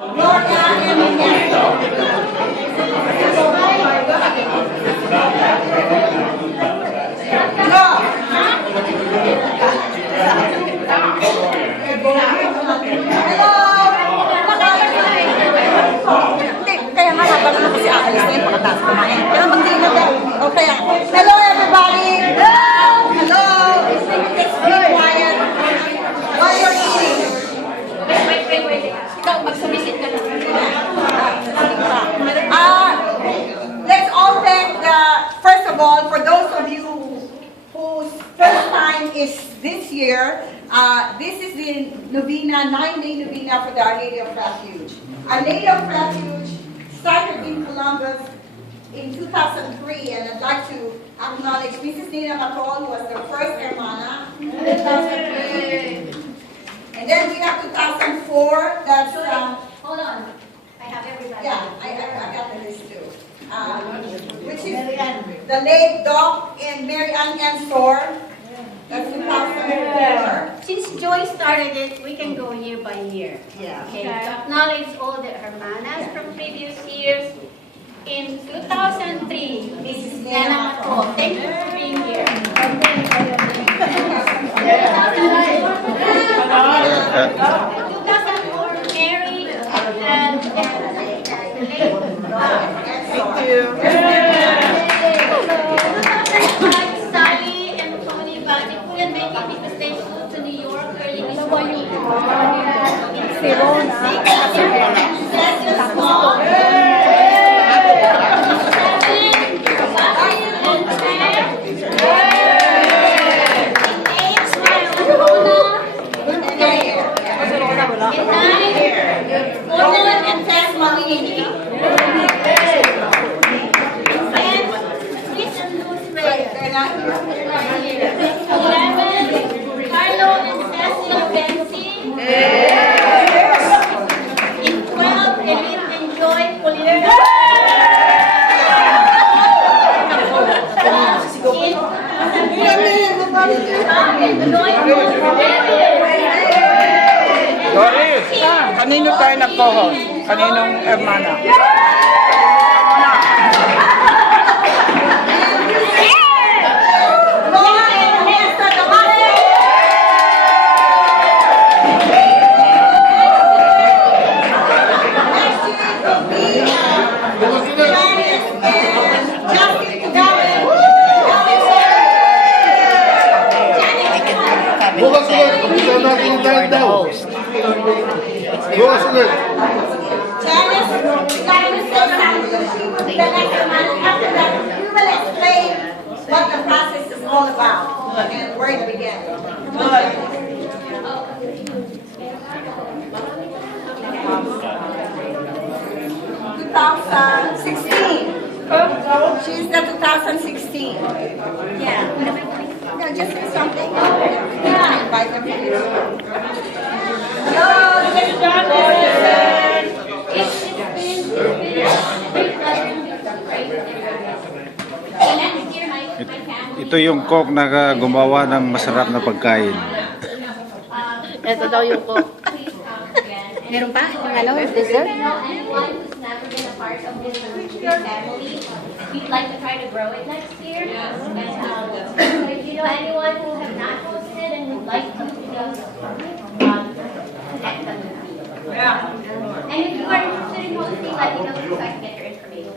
Gloria and Ernesto. Kaya nga habang naman kasi aalis na yung pagkataas kumain. Pero hindi na daw. Okay. Hello everybody! Hello! Be quiet. While you're eating. Wait. Ikaw, magsumisit ka na. Let's all thank, first of all, for those of you whose first time is this year, this is the novena, 9-day novena for the Our Lady of Refuge. Our Lady of Refuge started in Columbus in 2003, and I'd like to acknowledge Mrs. Nina Macron, who was the first hermana in 2003. And then we have 2004, that's... Hold on. I have everybody. Yeah, I got the list too. Which is the late Doc and Mary Ann Ensor. That's 2004. Since Joy started it, we can go year by year. Yeah. Okay. To acknowledge all the hermanas from previous years. In 2003, Mrs. Nana Mato. Thank you for being here. 2004, Mary and Thank you. Sally and Tony, but they couldn't make it because they flew to New York early this morning. Doris, kanino tayo nag-co-host? Kaninong hermana? Bukas ulit, pagkita natin yung time daw. Bukas ulit. Janice said something. She will be the next one. After that, we will explain what the process is all about and where it began. She's the 2016. Yeah. No, just say something. Yeah, invite them to you. Hello, this is John Morrison. It's been great pleasure to so next year, my family. Ito yung cook na gumawa ng masarap na pagkain. Ito daw yung cook. Please come again. Meron pa? Yung ano? Dessert? Anyone who's never been a part of this family, we'd like to try to grow it next year. And if you know anyone who have not hosted and would like to, connect them with me. And if you are interested in hosting, let me know so I can get your information.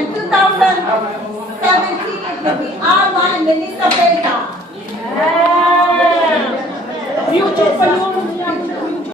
In 2017, it will be Alma and Melissa Vega. YouTube pa yung